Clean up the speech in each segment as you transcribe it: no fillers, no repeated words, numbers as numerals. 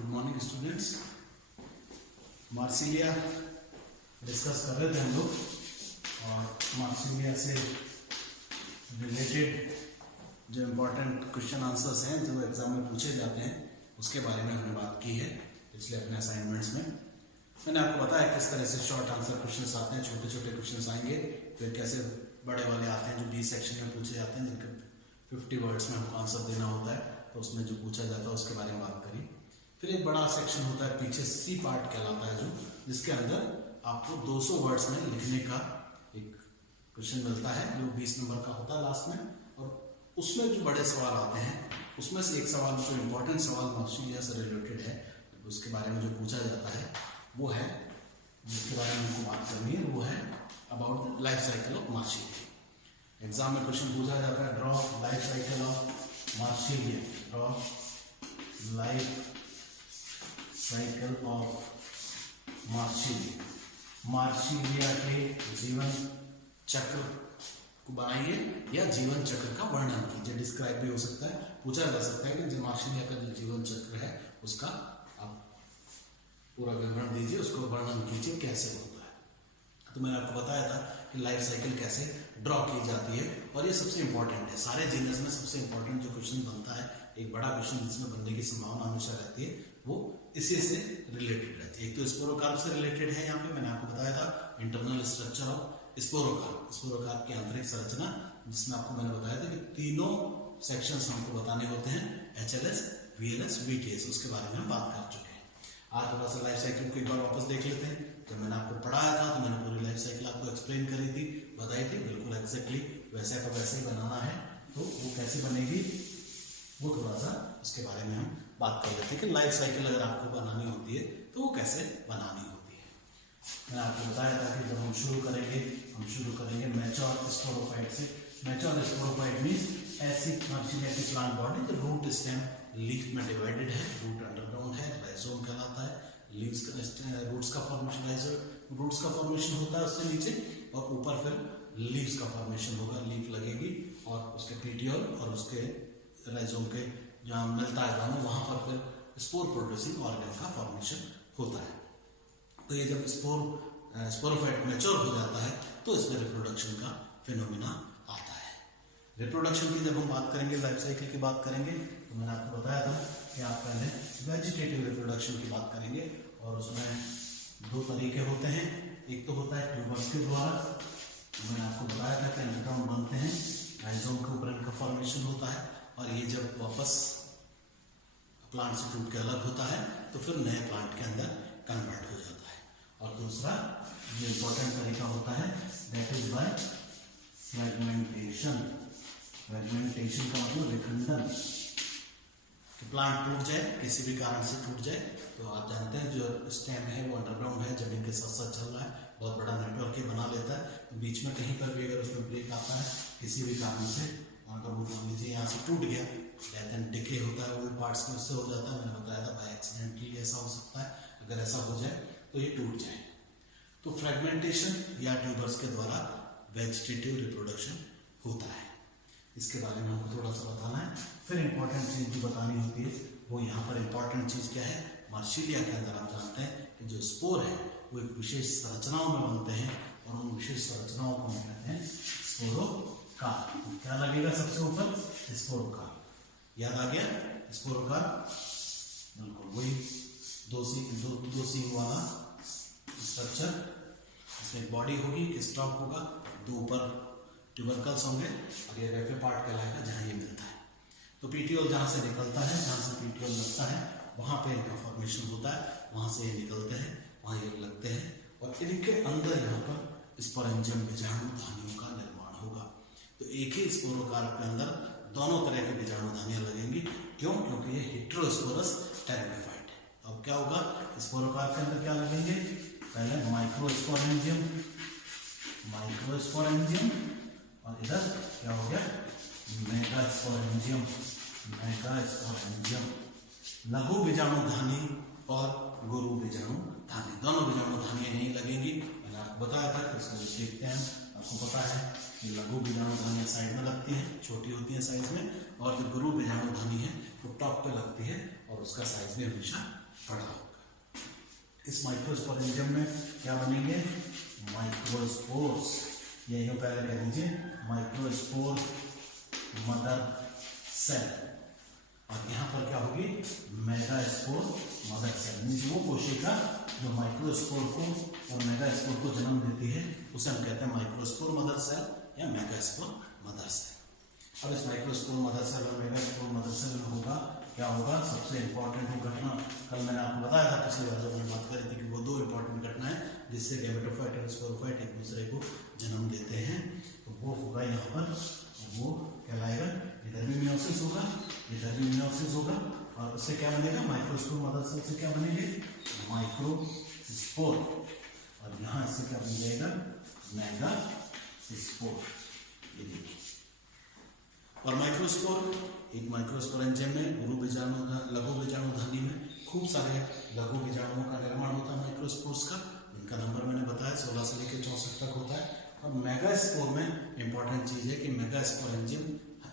Good morning students. Marsilea discuss कर रहे थे हम लोग और मार्सिलिया से रिलेटेड जो इम्पोर्टेंट क्वेश्चन आंसर्स हैं जो एग्जाम में पूछे जाते हैं उसके बारे में हमने बात की है पिछले अपने असाइनमेंट्स में। मैंने आपको बताया किस तरह से शॉर्ट आंसर क्वेश्चंस आते हैं, छोटे छोटे क्वेश्चंस आएंगे, फिर कैसे बड़े वाले आते हैं जो 20 सेक्शन में पूछे जाते हैं जिनके 50 वर्ड्स में हमको आंसर देना होता है, तो उसमें जो पूछा जाता है उसके बारे में बात करी। फिर एक बड़ा सेक्शन होता है पीछे सी पार्ट कहलाता है, जो जिसके अंदर आपको 200 वर्ड्स में लिखने का एक क्वेश्चन मिलता है जो 20 नंबर का होता है लास्ट में। और उसमें जो बड़े सवाल आते हैं उसमें से एक सवाल जो इम्पोर्टेंट सवाल मार्सिलिया से रिलेटेड है उसके बारे में जो पूछा जाता है वो है, जिसके बारे में हमको बात करनी है, वो है about the life cycle of Marsilea. Exam में क्वेश्चन पूछा जाता है draw life cycle of Marsilea, draw life cycle of Marsilea. Marsilea के जीवन चक्र को बनाइए या जीवन चक्र का वर्णन कीजिए। डिस्क्राइब भी हो सकता है, पूछा जा सकता है कि जो मार्सिलिया का जो जीवन चक्र है उसका आप पूरा विवरण दीजिए, उसको वर्णन कीजिए कैसे होता है। तो मैंने आपको बताया था कि लाइफ साइकिल कैसे ड्रॉ की जाती है और ये सबसे इंपॉर्टेंट है। सारे जीनस में सबसे इंपॉर्टेंट जो क्वेश्चन बनता है, एक बड़ा क्वेश्चन जिसमें बनने की संभावना हमेशा रहती है, वो इसी से रिलेटेड रहती है। एक तो स्पोरोकार्प से रिलेटेड है, यहाँ पे मैंने आपको बताया था इंटरनल स्ट्रक्चर ऑफ स्पोरोकार्प, स्पोरोकार्प की आंतरिक संरचना, जिसमें आपको मैंने बताया था कि तीनों सेक्शंस हमको बताने होते हैं, HLS, VLS, VTS, उसके बारे में हम बात कर चुके हैं। आज थोड़ा सा लाइफ साइकिल को एक बार वापस देख लेते हैं। जब मैंने आपको पढ़ाया था तो मैंने पूरी लाइफ साइकिल आपको एक्सप्लेन करी थी, बताई थी, बिल्कुल एग्जैक्टली वैसे का वैसे ही बनाना है। तो वो कैसे बनेगी वो थोड़ा सा उसके बारे में हम बात कर लेते हैं कि लाइफ साइकिल अगर आपको बनानी होती है तो वो कैसे बनानी होती है। मैंने आपको बताया था कि जब हम शुरू करेंगे मैच्योर स्पोरोफाइट से। मैच्योर स्पोरोफाइट मीन्स ऐसी मार्सिलिया की प्लांट बॉडी जो रूट स्टेम लीफ में डिवाइडेड है, रूट अंडरग्राउंड है, राइजोम कहलाता है, लीव्स का रूट्स का फॉर्मेशन, रूट्स का फॉर्मेशन होता है उससे नीचे, और ऊपर फिर लीव्स का फॉर्मेशन होगा, लीफ लगेगी और उसके पीटियोल और उसके राइजोम के जहाँ मिलता है दोनों, वहाँ पर फिर स्पोर प्रोड्यूसिंग ऑर्गन का फॉर्मेशन होता है। तो ये जब स्पोरोफाइट मैच्योर हो जाता है तो इसमें रिप्रोडक्शन का फिनोमिना आता है। रिप्रोडक्शन की जब हम बात करेंगे, लाइफ साइकिल की बात करेंगे, तो मैंने आपको बताया था कि आप पहले वेजिटेटिव रिप्रोडक्शन की बात करेंगे और उसमें दो तरीके होते हैं। एक तो होता है ट्यूबर्स के द्वारा, मैंने आपको बताया था कि अंडरग्राउंड बनते हैं, राइजोम के ऊपर इनका फॉर्मेशन होता है और ये जब वापस प्लांट से टूट के अलग होता है तो फिर नए प्लांट के अंदर कन्वर्ट हो जाता है। और दूसरा जो इम्पोर्टेंट तरीका होता है that is by fragmentation. Fragmentation का मतलब विखंडन, कि प्लांट टूट जाए, किसी भी कारण से टूट जाए, तो आप जानते हैं जो स्टेम है वो अंडरग्राउंड है, जमीन के साथ साथ चल रहा है, बहुत बड़ा नेटवर्क ही बना लेता है। तो बीच में कहीं पर भी अगर उसमें ब्रेक आता है किसी भी कारण से, अगर वो मान लीजिए यहाँ से टूट गया, डेथ एंड डिके होता है, ओल्ड पार्ट्स में उससे हो जाता है, मैंने बताया था बाय एक्सीडेंटली ऐसा हो सकता है। अगर ऐसा हो जाए तो ये टूट जाए, तो फ्रेगमेंटेशन या ट्यूबर्स के द्वारा वेजिटेटिव रिप्रोडक्शन होता है। इसके बारे में हमको थोड़ा सा बताना है। फिर इंपॉर्टेंट चीज जो बतानी होती है वो यहाँ पर इंपॉर्टेंट चीज क्या है, मार्सिलिया के अंदर आप जानते हैं कि जो स्पोर है वो एक विशेष संरचनाओं में बनते हैं और उन विशेष संरचनाओं को हम कहते हैं स्पोरोकार्प। क्या लगेगा सबसे ऊपर, स्पोरोकार्प। याद आ गया स्पोरोकार्प, बिल्कुल वही दो सींग वाला स्ट्रक्चर, इसमें एक बॉडी होगी, एक स्टॉक होगा, दो ऊपर ट्यूबरकल्स होंगे और ये रेफे पार्ट कहलाएगा जहाँ ये मिलता है। तो पीटियोल जहाँ से निकलता है, जहाँ से पीटियोल लगता है वहाँ पे इनका फॉर्मेशन होता है, वहाँ से ये निकलते हैं, वहाँ ये लगते हैं और इनके अंदर यहाँ पर स्पोरेंजियम बीजाणु धानियों का निर्माण होगा। तो एक ही स्पोरोकार्प के अंदर दोनों तरह के बीजाणु धानियाँ लगेंगी। क्यों? क्योंकि ये हेटेरोस्पोरस टेरेमिफाइट है। अब क्या होगा, स्पोरोकार्प के अंदर क्या लगेंगे, पहले माइक्रोस्पोरेंजियम और इधर क्या हो गया, मेगास्पोरेंजियम। लघु बीजाणु धानी और गुरु बीजाणु धानी, दोनों बीजाणु धानियां यहीं लगेंगी। मैंने आपको बताया था कि इसको देखते हैं, आपको पता है कि लघु बीजाणु धानियां साइड में लगती हैं, छोटी होती हैं साइज में, और जो गुरु बीजाणु धानी है वो टॉप पे लगती है और उसका साइज भी हमेशा बड़ा होगा। इस माइक्रोस्पोरेंजियम में क्या बनेंगे? माइक्रोस्पोर्स। यही पहले कह दीजिए माइक्रोस्पोर मदर सेल। और यहाँ पर क्या होगी? Megaspore mother cell. मीन्स वो कोशिका जो माइक्रोस्पोर को और मेगास्पोर को जन्म देती है उसे हम कहते हैं माइक्रोस्पोर मदर सेल या मेगास्पोर मदर सेल। अब इस माइक्रोस्पोर मदर सेल और मेगास्पोर मदर सेल में होगा क्या होगा? सबसे इंपॉर्टेंट घटना, कल मैंने आपको बताया था पिछली बार जब हमने बात करी थी कि वो दो इंपॉर्टेंट घटनाएं जिससे गैमेटोफाइट और स्पोरोफाइट एक दूसरे को जन्म देते हैं, तो वो होगा यहाँ पर, वो कहलाएगा, इधर भी मियोसिस होगा, इधर भी मियोसिस होगा, और उससे क्या बनेगा? माइक्रोस्पोर मदर सेल से क्या बनेंगे? माइक्रोस्पोर। और यहाँ इससे क्या बन जाएगा? मेगास्पोर। ये देखिए। और माइक्रोस्पोर, एक माइक्रोस्पोरेंजियम में गुरु बीजाणु लघु बीजाणुधानी में खूब सारे लघु बीजाणुओं का निर्माण होता है माइक्रोस्पोर्स का। इनका नंबर मैंने बताया 16 से लेकर 64 तक होता है। और मेगास्पोर में इंपॉर्टेंट चीज है कि मेगास्पोरेंजियम,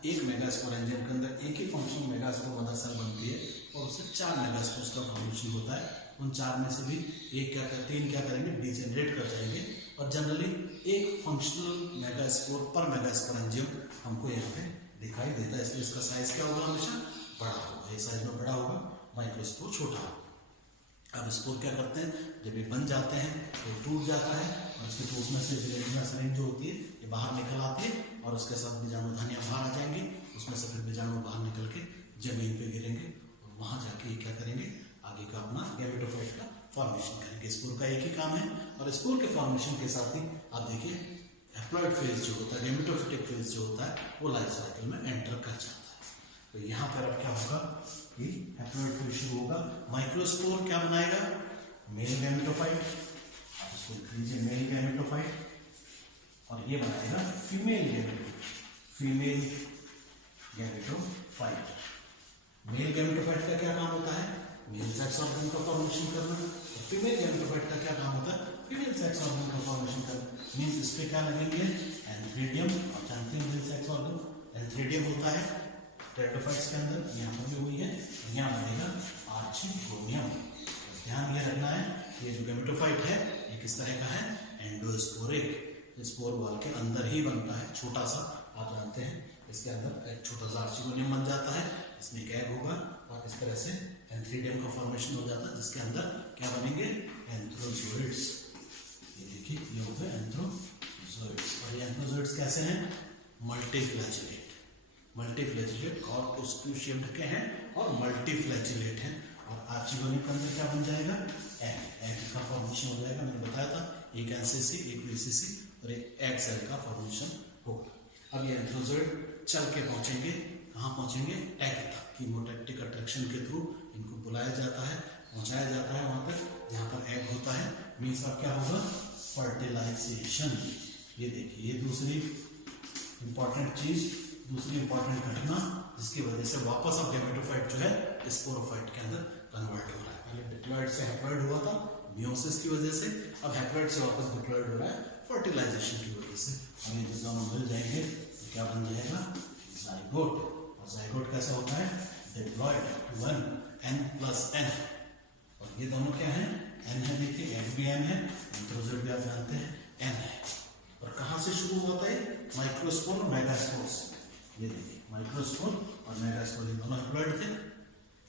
एक मेगास्पोरेंजियम के अंदर एक ही फंक्शन मेगास्पोर मदर सेल बनती है और उससे 4 मेगास्पोर्स का फॉर्मेशन होता है। उन 4 में से भी तीन क्या करेंगे? डिजेनरेट कर जाएंगे। और जनरली एक फंक्शनल मेगास्पोर पर मेगास्पोरेंजियम हमको यहाँ पे दिखाई देता है, इसलिए इसका साइज क्या होगा? हमेशा बड़ा होगा। ये साइज में बड़ा होगा, माइक्रोस्पोर छोटा होगा। अब स्पोर क्या करते हैं? जब ये बन जाते हैं तो टूट जाता है और इसके टूटने से जिलेटिना सिरिंज जो होती है ये बाहर निकल आती है और उसके साथ बीजाणुधानियां बाहर आ जाएंगी। उसमें से फिर बीजाणु बाहर निकल के जमीन पे गिरेंगे और वहां जाके ये क्या करेंगे? आगे का अपना गैमेटोफाइट का फॉर्मेशन करेंगे। स्पोर का एक ही काम है। और स्पोर के फॉर्मेशन के साथ ही आप देखिए हैप्लॉइड फेज जो होता है, गैमेटोफिटिक फेज जो होता है, वो लाइफ साइकिल में एंटर कर जाता है। तो यहाँ पर अब क्या होगा कि हैप्लॉइड फेज शुरू होगा। माइक्रोस्पोर क्या बनाएगा? Male gametophyte. आप इसको लिख लीजिए मेल गैमेटोफाइट। और ये बनाएगा फीमेल गैमेटोफाइट। मेल गैमेटोफाइट का क्या काम होता है? मेल सेक्स ऑर्गन का फॉर्मेशन करना। फीमेल गैमेटोफाइट का क्या काम होता है? फीमेल सेक्स ऑर्गन का फॉर्मेशन करना। मीन्स इस पे क्या लगेंगे? एंथ्रीडियम। और जानते हैं मेल सेक्स ऑर्गन एंथ्रीडियम होता है टेट्राफाइट्स के अंदर, यहाँ पर भी हुई है। यहाँ बनेगा आर्चिगोनियम। ध्यान ये रखना है, ये जो गैमेटोफाइट है ये किस तरह का है? एंडोस्पोरिक। स्पोर वॉल के अंदर ही बनता है, छोटा सा, आप जानते हैं। इसके अंदर एक छोटा सा आर्चिगोनियम बन जाता है, इसमें एक एग होगा और इस तरह से एंथ्रीडियम का फॉर्मेशन हो जाता है, जिसके अंदर क्या बनेंगे? एंथ्रोजोइड्स। ये देखिए ये हो गए एंथ्रोजोइड्स। और ये एंथ्रोजोइड्स कैसे हैं? मल्टीफ्लैजिलेट कॉर्पोस्क्यूशियम के हैं और मल्टीफ्लैजिलेट हैं। और आर्चिगोनियम के अंदर क्या बन जाएगा? एग का फॉर्मेशन हो जाएगा। मैंने बताया था एक एनसीसी, एक वीसीसी और एक एग सेल का फॉर्मेशन होगा। अब ये एंथ्रोजोइड चल के पहुंचेंगे, कहाँ पहुंचेंगे? एग तक। कीमोटैक्टिक अट्रैक्शन के थ्रू इनको बुलाया जाता है, पहुंचाया जाता है वहां तक जहां पर एग होता है। मीन्स अब क्या होगा? फर्टिलाइजेशन। ये देखिए ये दूसरी इंपॉर्टेंट चीज, दूसरी इंपॉर्टेंट घटना जिसकी वजह से वापस अब गैमेटोफाइट जो है स्पोरोफाइट के अंदर कन्वर्ट हो रहा है। पहले डिप्लॉइड से हैप्लॉइड हुआ था मियोसिस की वजह से, अब हैप्लॉइड से वापस डिप्लॉइड हो रहा है फर्टिलाइजेशन की वजह से। अब ये जब दोनों मिल जाएंगे तो क्या बन जाएगा? जाइगोट। और जाइगोट कैसा होता है? Diploid 1 n+n। और ये दोनों क्या है? n है, देखिए एग भी n है, एंथ्रोजोइड भी आप जानते हैं n है। और कहां से शुरू होता है? माइक्रोस्पोर और मेगास्पोर से। ये देखिए माइक्रोस्पोर और मेगास्पोर दोनों हैप्लॉइड थे।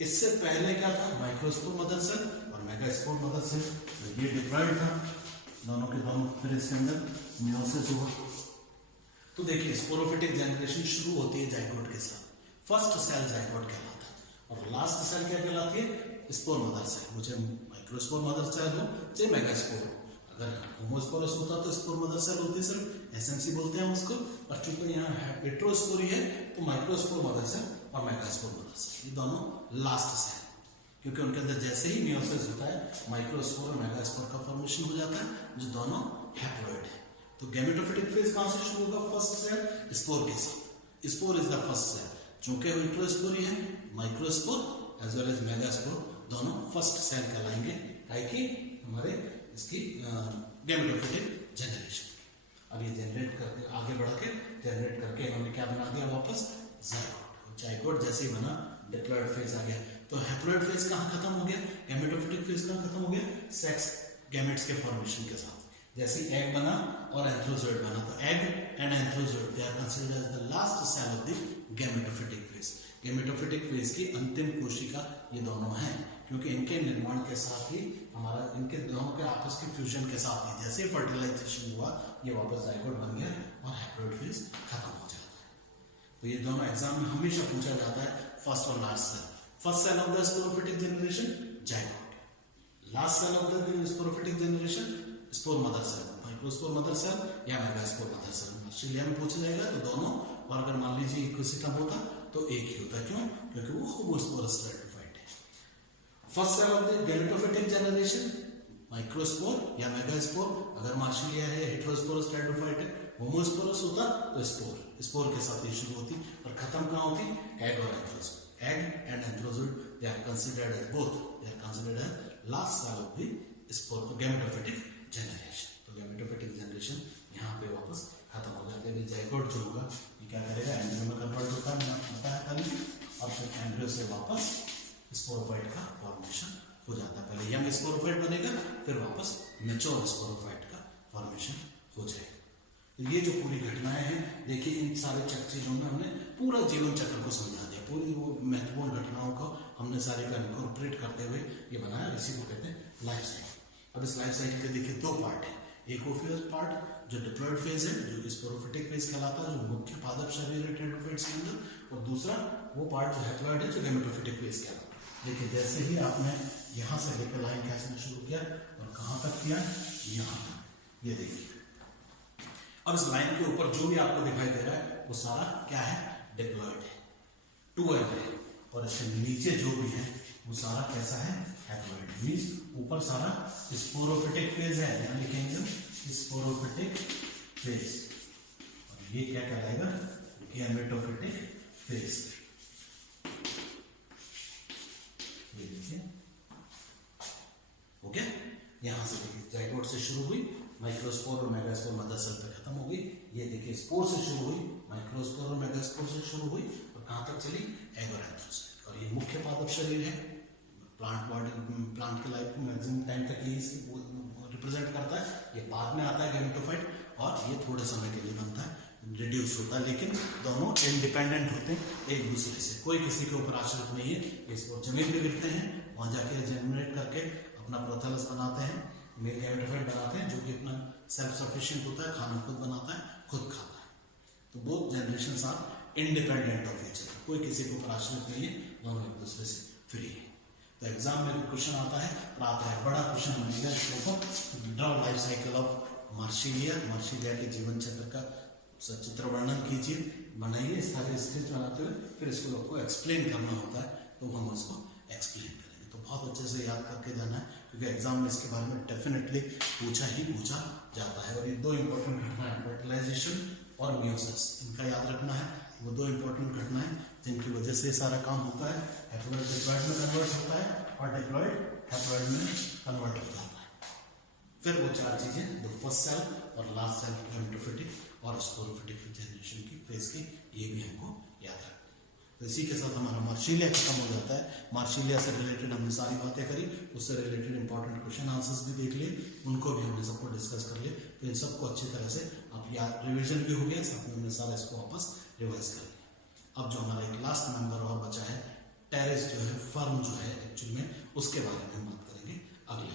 इससे पहले क्या था? माइक्रोस्पोर मदर सेल और मेगास्पोर मदर सेल। तो ये डिप्लॉइड था दोनों के दोनों। फिर इसके अंदर मियोसिस हुआ। तो देखिए स्पोरोफिटिक जनरेशन शुरू होती है जाइगोट के साथ। फर्स्ट सेल जाइगोट कहलाता है और लास्ट सेल क्या कहलाती है? Spore mother cell. मुझे माइक्रोस्पोर मदर सेल हो चाहे मेगास्पोर हो, अगर होमोस्पोरस होता तो स्पोर मदर सेल होती, सिर्फ एसएमसी बोलते हैं हम उसको। और चूंकि यहाँ हेटेरोस्पोरी है तो माइक्रोस्पोर मदर सेल और मेगास्पोर मदर सेल, ये दोनों लास्ट सेल, क्योंकि उनके अंदर जैसे ही मियोसिस होता है माइक्रोस्पोर और मेगास्पोर का फॉर्मेशन हो जाता है, जो दोनों हैप्लॉइड है। तो गैमेटोफिटिक फेज कहां से शुरू होगा? फर्स्ट सेल स्पोर के साथ। Spore is the first cell. चूंकि हेटेरोस्पोरी है, microspore as well as megaspore दोनों फर्स्ट सेल कहलाएंगे, ताकि हमारे इसकी गैमेटोफिटिक जनरेशन। अब ये जनरेट करके आगे बढ़ के जनरेट करके इन्होंने क्या बना दिया? वापस जाइगोट। जाइगोट जैसे ही बना डिप्लॉइड फेज आ गया। तो हैप्लॉइड फेज कहाँ खत्म हो गया, गैमेटोफिटिक फेज कहाँ खत्म हो गया, सेक्स गैमेट्स के फॉर्मेशन के साथ। जैसे एग बना और एंथ्रोजोइड बना, तो egg and antherozoid they are considered as the last cell of the gametophytic phase. Gametophytic phase की अंतिम कोशिका ये दोनों हैं, क्योंकि इनके निर्माण के साथ ही हमारा, इनके दोनों के आपस के फ्यूजन के साथ ही जैसे फर्टिलाइजेशन हुआ ये वापस जाइगोट बन गया और हैप्लॉइड फेज खत्म हो जाता है। तो ये दोनों एग्जाम में हमेशा पूछा जाता है, फर्स्ट और last cell. First cell of the sporophytic generation zygote, last cell of the sporophytic generation spore mother cell, microspore mother cell या मेगास्पोर मदर सेल। मार्सिलिया में पूछा जाएगा तो दोनों, और अगर मान लीजिए इक्विसिटम होता तो एक ही होता, क्यों, क्योंकि वो होमोस्पोरस स्ट्रैटिफाइड है। First cell of the gametophytic generation microspore या मेगास्पोर, अगर मार्सिलिया है हेटेरोस्पोरस स्ट्रैटिफाइड है, होमोस्पोरस होता तो स्पोर के साथ ही शुरू होती और खत्म कहाँ होती, एग और antherozoid. Egg and antherozoid they are considered as both, they are considered as last cell of the spore gametophytic generation. तो गैमेटोफिटिक जनरेशन यहाँ पे वापस खत्म हो जाती है। जाइगोट जो होगा ये क्या करेगा, एम्ब्रियो में कन्वर्ट होता है, बताया खाली, और फिर एम्ब्रियो से वापस स्पोरोफाइट का फॉर्मेशन हो जाता है। पहले यंग स्पोरोफाइट बनेगा, फिर वापस मैच्योर स्पोरोफाइट का फॉर्मेशन हो जाएगा। तो ये जो पूरी घटनाएं हैं, देखिए इन सारे चीजों में हमने पूरा जीवन चक्र को समझा दिया, पूरी वो महत्वपूर्ण घटनाओं को हमने सारे को इनकॉर्पोरेट करते हुए ये बनाया, इसी को कहते हैं लाइफ साइकिल। अब इस लाइफ साइकिल के देखिए दो पार्ट है, एक वो पार्ट जो डिप्लॉयड फेज है, जो स्पोरोफिटिक फेज कहलाता है, जो मुख्य पादप शरीर है टेट्राफाइट्स के अंदर, और दूसरा वो पार्ट जो हैप्लॉयड है, जो गैमेटोफिटिक फेज कहलाता है। देखिए जैसे ही आपने यहाँ से लेकर लाइन खींचना शुरू किया और कहाँ तक किया, यहाँ तक, ये देखिए। अब इस लाइन के ऊपर जो भी आपको दिखाई दे रहा है वो सारा क्या है, डिप्लॉयड है, 2L है, और इसके नीचे जो भी है वो सारा कैसा है, हैप्लॉयड। मींस ऊपर सारा स्पोरोफिटिक फेज है, यहाँ लिखेंगे स्पोरोफिटिक फेज, और ये क्या कहलाएगा, गैमेटोफिटिक फेज। ये देखिए, ओके। यहां से देखिए जाइगोट से शुरू हुई, माइक्रोस्पोर और मेगास्पोर मदर सेल पे खत्म हो गई। ये देखिए स्पोर से शुरू हुई, माइक्रोस्पोर और मेगास्पोर से शुरू हुई, और कहां तक चली, एग और एंथ्रोजोइड। और ये मुख्य पादप शरीर है, प्लांट बॉडी, प्लांट की लाइफ मैक्सिमम टाइम तक ये रिप्रेजेंट करता है। ये बाद में आता है गैमेटोफाइट, और ये थोड़े समय के लिए बनता है, रिड्यूस होता है, लेकिन दोनों इंडिपेंडेंट होते हैं एक दूसरे से, कोई किसी के ऊपर आश्रित नहीं है। ये स्पोर जमीन पे गिरते हैं, वहां जाके जनरेट करके अपना प्रोथेलस बनाते हैं, मेल गैमेटोफाइट बनाते हैं, जो कि अपना सेल्फ सफिशिएंट होता है, खाना खुद बनाता है, खुद खाता है। तो both generations are independent of each other, कोई किसी के ऊपर आश्रित नहीं है, दोनों एक दूसरे से फ्री है। तो एग्जाम में क्वेश्चन आता है, और आता है बड़ा क्वेश्चन बनेगा इसके ऊपर, draw life cycle of Marsilea, Marsilea के जीवन चक्र का सचित्र वर्णन कीजिए, बनाइए इस तरह स्केच बनाते हुए, फिर इसको आपको एक्सप्लेन करना होता है, तो हम उसको एक्सप्लेन करेंगे। तो बहुत अच्छे से याद करके जाना है, क्योंकि एग्जाम में इसके बारे में डेफिनेटली पूछा जाता है। और ये दो इंपॉर्टेंट घटनाएं, फर्टिलाइजेशन और मियोसिस, इनका याद रखना है। वो दो इंपॉर्टेंट घटनाएं जिनकी वजह से सारा काम होता है, हैप्लॉइड डिप्लॉयड में कन्वर्ट होता है, और डिप्लॉयड हैप्लॉइड में कन्वर्ट हो जाता है। फिर वो चार चीजें, द फर्स्ट सेल और लास्ट सेल गैमेटोफिटिक और स्पोरोफिटिक जनरेशन की फेज की, ये भी हमको याद रखना है। तो इसी के साथ हमारा मार्सिलिया खत्म हो जाता है। मार्सिलिया से रिलेटेड हमने सारी बातें करी, उससे रिलेटेड इंपॉर्टेंट क्वेश्चन आंसर्स भी देख लिए, उनको भी हमने सबको डिस्कस कर लिए। तो इन सबको अच्छी तरह से आप याद, रिविजन भी हो गया, साथ में हमने सारा इसको वापस रिवाइज कर लिया। अब जो हमारा एक लास्ट मेंबर और बचा है, टेरेस जो है, फर्म जो है एक्चुअली में, उसके बारे में हम बात करेंगे अगले